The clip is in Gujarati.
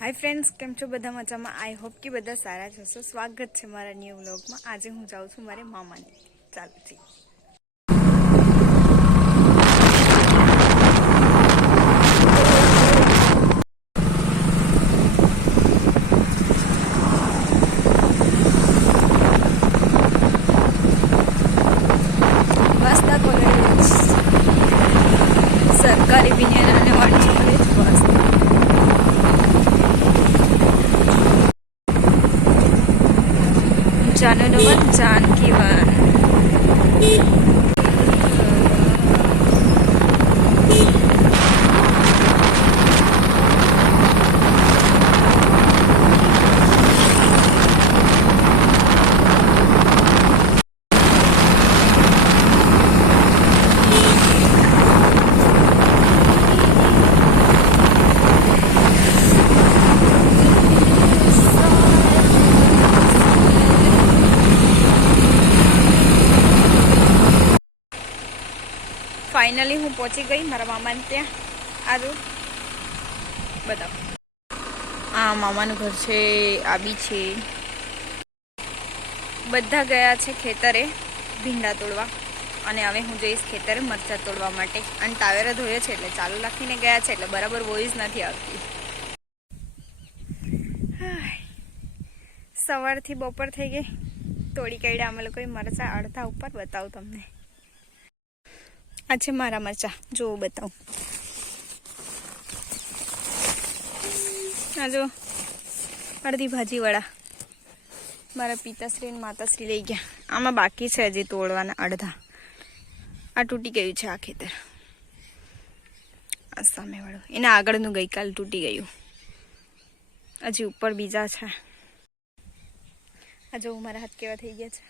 हाय फ्रेंड्स, केम छो बधा मजामां। आई होप कि बधा सारा ज हशो। स्वागत है मारा न्यू व्लॉग में। आज हूँ जाऊँ छूं मारे मामा ने। चालो जी। वास्ता कॉलेज सरकारी विज्ञान અને વાણિજ્ય કોલેજ વાસ્તા। જાનુનવન જાનકીવન। फाइनली हूँ पहुंची गई मारा मामा ने त्या। आज बताओ, आ मामा नु घर छे, आ बी छे। बधा गया छे खेतरे भींडा तोड़वा અને હવે હું જઈશ ખેતરે મરચા તોડવા માટે। અને ટાવેરા ધોયે છે એટલે ચાલુ રાખીને ગયા છે એટલે બરાબર વોઇસ નથી આવતી। સવારથી બપોર થઈ ગઈ, તોડી કાઢ્યા અમે લોકોએ મરચા અડધા ઉપર। બતાવું તમને, આ છે મારા મરચા, જો બતાવું। આ જો અડધી ભાજીવાળા મારા પિતાશ્રી અને માતાશ્રી લઈ ગયા। આમાં બાકી છે હજી તોડવાના અડધા। આ તૂટી ગયું છે આ ખેતર, આ સામેવાળું, એના આગળનું ગઈકાલ તૂટી ગયું। હજી ઉપર બીજા છે। આ જો મારા હાથ કેવા થઈ ગયા છે।